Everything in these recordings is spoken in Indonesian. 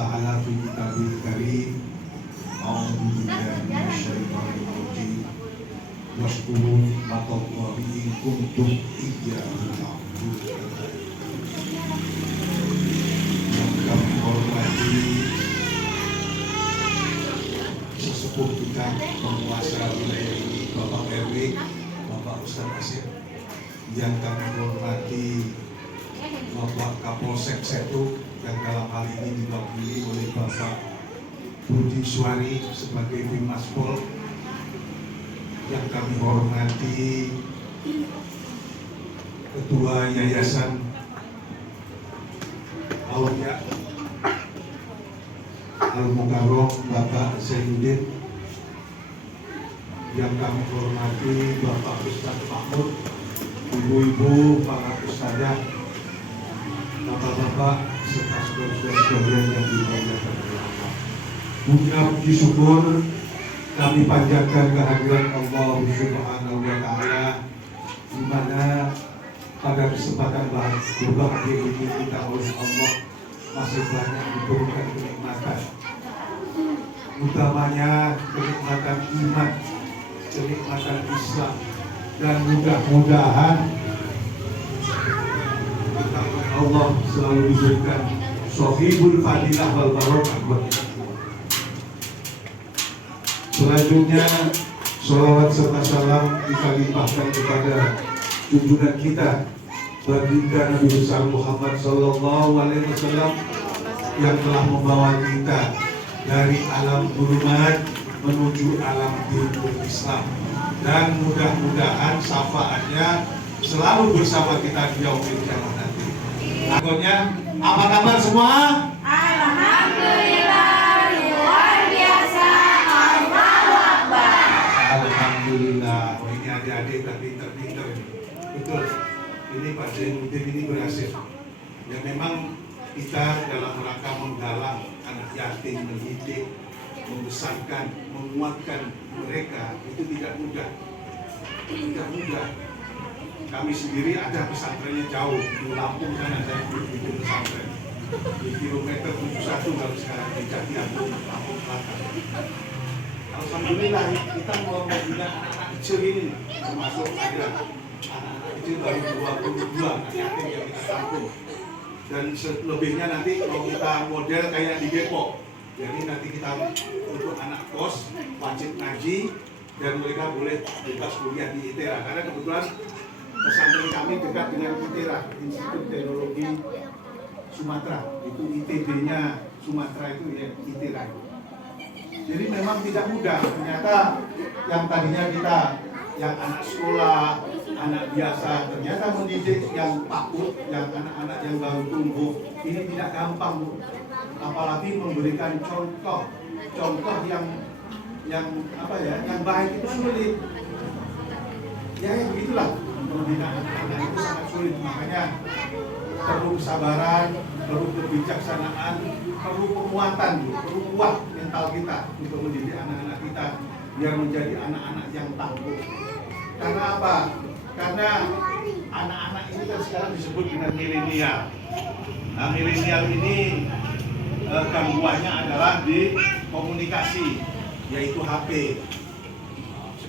ta'ala fi kitabil karim. A'udzu billahi minasyaitonir rajim. Washkuru ni'matallahi in kuntum iyyahu ta'budun. Yang kami hormati sesepuh kita, penguasa wilayah ini, Bapak RW, Bapak Ustadz Asif. Yang kami hormati Bapak Kapolsek Setu, yang dalam hal ini diwakili oleh Bapak Budi Suwari sebagai Bimas Pol. Yang kami hormati Ketua Yayasan Aulia Al-Mukarrom Bapak Zainuddin. Yang kami hormati Bapak Ustadz Mahmud, ibu-ibu, para ustadzah, bapak-bapak, serta saudara-saudara yang dimuliakan Allah. Puji syukur kami panjatkan kehadiran Allah Subhanahu wa Ta'ala, di mana pada kesempatan berbahagia ini kita oleh Allah masih banyak diberikan kenikmatan, utamanya kenikmatan iman, kenikmatan Islam, dan mudah-mudahan Allah selalu diberikan sohibul fadilah wal barokah buat kita. Selanjutnya, sholawat serta salam kita limpahkan kepada junjungan kita, baginda Nabi besar Muhammad Sallallahu Alaihi Wasallam, yang telah membawa kita dari alam zulumat menuju alam dinul Islam, dan mudah-mudahan syafaatnya selalu bersama kita di yaumil kiamat nanti. Akhirnya, apa kabar semua? Alhamdulillah, luar biasa. Allahu Akbar. Alhamdulillah. Oh, ini adik-adik tapi pinter-pinter ini. Betul. Ini Pak Zainuddin ini berhasil. Ya memang kita dalam rangka menggalang anak yatim, mendidik, membesarkan, menguatkan mereka itu tidak mudah. Tidak mudah. Kami sendiri ada pesantrennya jauh di Lampung sana, saya bikin pesantren di kilometer 71 kalau sekarang di Jatiagung, Lampung Selatan. Alhamdulillah kita mau membina anak-anak kecil ini, termasuk ada anak-anak kecil baru 22 anak yatim yang kita tampung, dan selebihnya nanti kalau kita model kayak di Depok. Jadi nanti kita untuk anak kos wajib ngaji dan mereka boleh bebas kuliah di ITERA, karena kebetulan pesantren kami dekat dengan ITERA, Institut Teknologi Sumatera. Itu ITB-nya Sumatera itu ya ITERA. Jadi memang tidak mudah. Ternyata yang tadinya kita yang anak sekolah, anak biasa, ternyata mendidik yang pakut, yang anak-anak yang baru tumbuh ini tidak gampang. Apalagi memberikan contoh yang apa ya, yang baik itu sulit. Ya begitulah. Membina anak-anak itu sangat sulit, makanya perlu kesabaran, perlu kebijaksanaan, perlu penguatan, perlu kuat mental kita untuk mendidik anak-anak kita biar menjadi anak-anak yang tangguh. Karena apa? Karena anak-anak ini kan sekarang disebut dengan milenial. Nah, milenial ini gangguannya adalah di komunikasi, yaitu HP.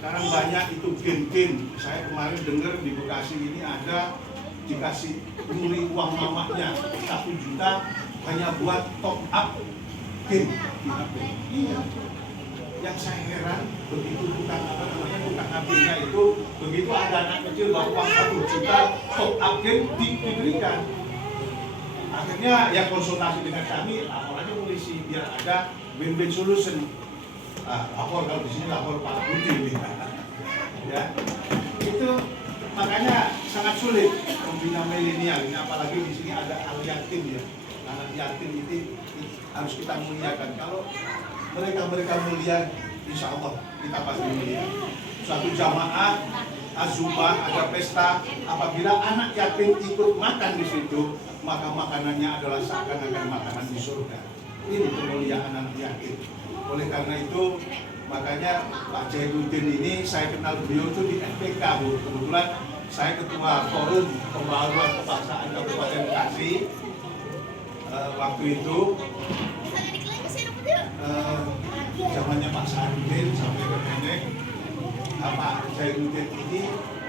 Sekarang banyak itu game-game. Saya kemarin dengar di Bekasi ini ada dikasih beli uang mamanya 1 juta hanya buat top up game di HP. Iya. Yang saya heran begitu tukang HP-nya itu begitu ada anak kecil bawa uang 1 juta top up game diberikan. Akhirnya ya konsultasi dengan kami, lapor aja polisi biar ada win-win solution. Lapor kalau di sini lapor Pak Budi, ya itu makanya sangat sulit membina milenial ini, apalagi di sini ada anak yatim ya, anak yatim itu harus kita muliakan. Kalau mereka mulia, insya Allah kita pasti mulia. Suatu jamaah azubah ada pesta, apabila anak yatim ikut makan di situ, maka makanannya adalah seakan-akan makanan di surga. Ini kemuliaan anak yatim. Oleh karena itu, makanya Pak Zainuddin ini saya kenal beliau itu di FPK, Bu. Kebetulan saya ketua forum pembaharuan kebangsaan Kabupaten Bekasi waktu itu. zamannya Pak Saharudin sampai ke nenek Pak Zainuddin ini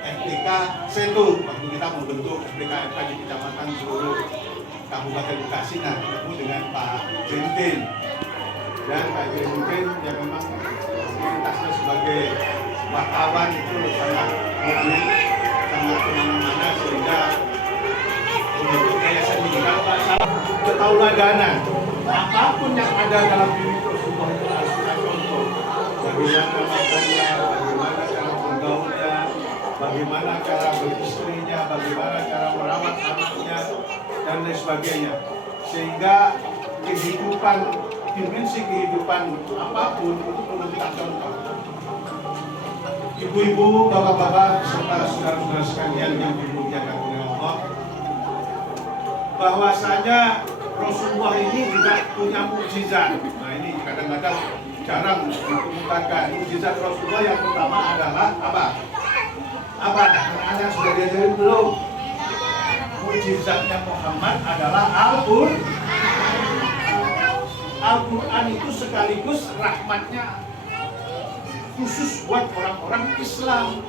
FPK Setu, waktu kita membentuk FPK di kecamatan seluruh Kabupaten Bekasi, nah ketemu dengan Pak Zainuddin. Dan Pak Zainuddin yang memang aktivitasnya sebagai wartawan itu sangat mobil, sangat kemana-mana, sehingga untuk yayasan ini kalau nggak salah ketauladanan apapun yang ada dalam diri Rasulullah itu harus kita contoh. Bagaimana makannya, bagaimana cara bergaulnya, bagaimana cara beristrinya, bagaimana cara merawat anaknya, dan lain sebagainya. Sehingga kehidupan, dimensi kehidupan apapun itu perlu kita contoh. Ibu-ibu, bapak-bapak, serta saudara-saudara sekalian yang dimuliakan oleh Allah, bahwasanya Rasulullah ini juga punya mukjizat. Nah ini kadang-kadang jarang dikemukakan. Mukjizat Rasulullah yang pertama adalah apa? Apa? Anak-anak sudah diajarin belum? Mukjizatnya Muhammad adalah Al-Qur'an. Al-Qur'an itu sekaligus rahmatnya khusus buat orang-orang Islam.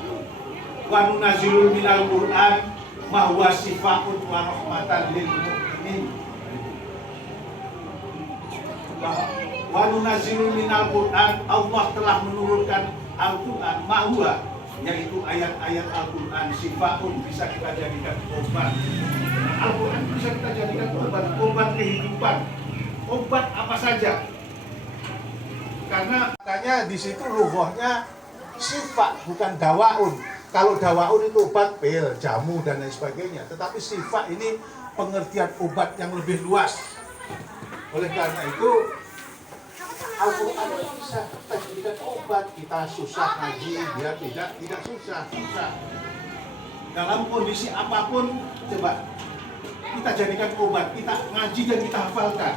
Wa nunazilul minal Qur'an ma huwa sifaun wa rahmatan lil mu'minin. Wa nunazilul minal Qur'an, Allah telah menurunkan Al-Qur'an ma huwa, yaitu ayat-ayat Al-Qur'an sifaun, bisa kita jadikan obat. Al-Qur'an bisa kita jadikan obat kehidupan. Obat apa saja. Karena makanya di situ lughahnya sifat, bukan dawaun. Kalau dawaun itu obat, pil, jamu dan lain sebagainya. Tetapi sifat ini pengertian obat yang lebih luas. Oleh karena itu Al-Qur'an bisa kita jadikan obat. Kita susah ngaji, dia tidak susah. Dalam kondisi apapun, coba kita jadikan obat. Kita ngaji dan kita hafalkan.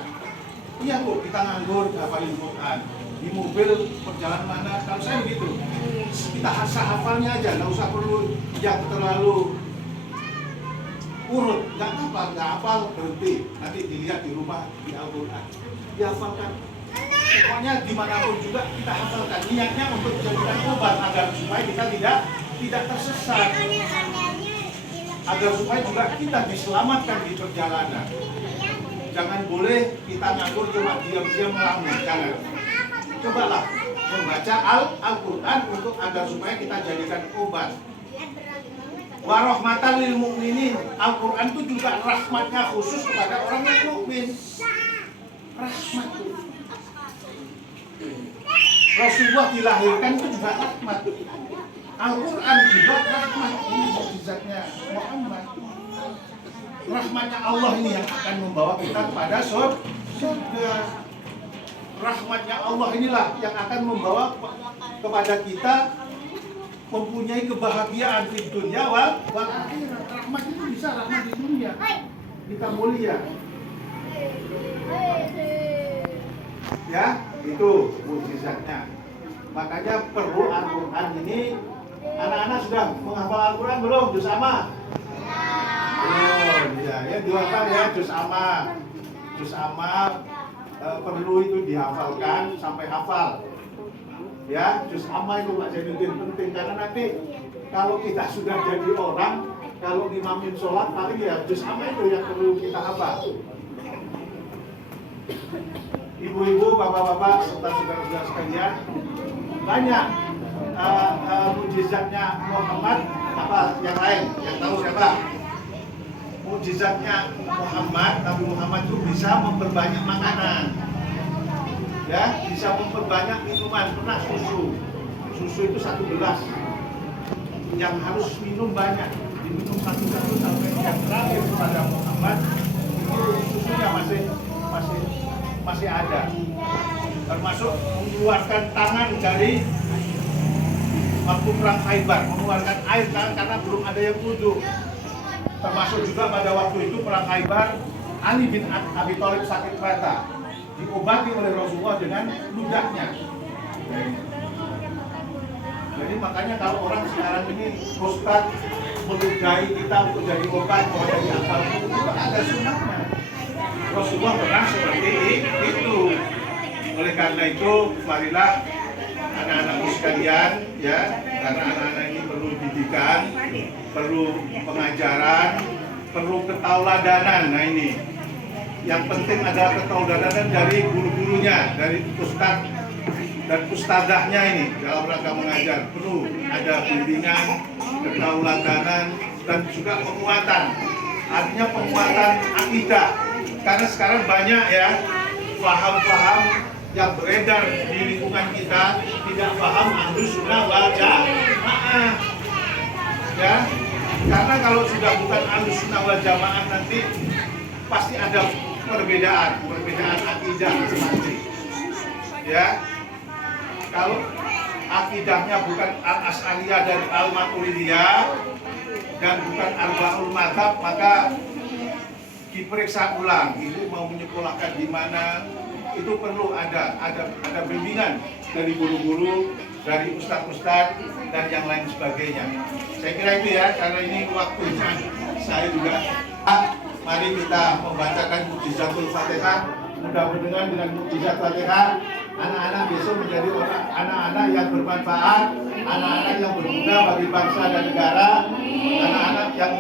Iya Bu, kita nganggur hafalin Quran. Di mobil perjalanan mana, kalau saya begitu, kita hafalnya aja, nggak usah perlu yang terlalu urut. Nggak hafal berhenti, nanti dilihat di rumah di Al-Quran, dihafalkan. Pokoknya dimanapun juga kita hafalkan. Niatnya untuk dijadikan obat agar supaya kita tidak tersesat, agar supaya juga kita diselamatkan di perjalanan. Jangan boleh kita nganggur cuma diam-diam melamun, jangan. Cobalah membaca Al-Quran untuk agar supaya kita jadikan obat. Wa rahmatan lil mu'minin. Al-Quran itu juga rahmatnya khusus kepada orang yang mukmin. Rahmat. Rasulullah dilahirkan itu juga rahmat. Al-Quran juga rahmat. Ini mukjizatnya Muhammad. Rahmatnya Allah ini yang akan membawa kita kepada surga. Rahmatnya Allah inilah yang akan membawa kepada kita mempunyai kebahagiaan di dunia wal akhirat. Rahmat itu bisa rahmat di dunia, kita mulia. Ya, itu mukjizatnya. Makanya perlu Al-Quran ini. Anak-anak sudah menghafal Al-Quran belum? Juz amma? Belum, ya dihafal ya, juz amma. Juz amma perlu itu dihafalkan sampai hafal. Ya, juz amma itu Pak Zainuddin penting, karena nanti kalau kita sudah jadi orang, kalau imamin sholat paling ya juz amma itu yang perlu kita hafal. Ibu-ibu, bapak-bapak, serta saudara-saudara sekalian, banyak mukjizatnya Muhammad. Apa yang lain? Yang tahu siapa? Mukjizatnya Muhammad, Nabi Muhammad itu bisa memperbanyak makanan, ya, bisa memperbanyak minuman. Pernah susu itu 1 gelas yang harus minum banyak, diminum 1 sampai yang terakhir kepada Muhammad itu susunya masih ada, termasuk mengeluarkan tangan dari waktu perang Khaibar, mengeluarkan air tangan karena belum ada yang wudu. Termasuk juga pada waktu itu perang Khaibar, Ali bin Abi Thalib sakit mata, diobati oleh Rasulullah dengan ludahnya. Jadi makanya kalau orang sekarang ini Ustaz meludahi kita untuk jadi obat, kalau jadi akal itu ada sunnahnya. Rasulullah pernah seperti itu. Oleh karena itu, marilah anak-anakku sekalian, ya, karena anak-anak ini perlu didikan, perlu pengajaran, perlu ketauladanan. Nah ini, yang penting adalah ketauladanan dari guru-gurunya, dari ustadz dan ustadzahnya ini dalam rangka mengajar. Perlu ada bimbingan, ketauladanan, dan juga penguatan. Artinya penguatan akidah. Karena sekarang banyak ya paham-paham yang beredar di lingkungan kita tidak paham Ahlus Sunnah wal Jamaah. Ya, karena kalau sudah bukan Ahlus Sunnah wal Jamaah nanti pasti ada perbedaan akidah pasti. Ya, kalau akidahnya bukan Al-Asy'ariyah dan Al-Maturidiyah dan bukan Arba'ul Madzhab, maka diperiksa ulang. Ibu mau menyekolahkan di mana? Itu perlu ada bimbingan dari guru-guru, dari ustadz-ustadz dan yang lain sebagainya. Saya kira itu ya, karena ini waktunya saya juga. Mari kita membacakan Mukjizatul Fatihah. Mudah-mudahan dengan Mukjizat Fatihah anak-anak besok menjadi anak-anak yang bermanfaat, anak-anak yang berguna bagi bangsa dan negara, anak-anak yang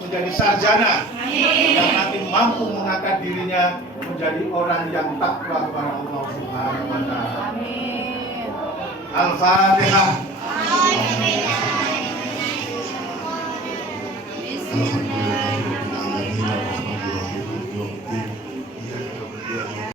menjadi sarjana, yang nanti mampu mengangkat dirinya menjadi orang yang takwa kepada Allah Subhanahu wa taala. Al-Fatihah.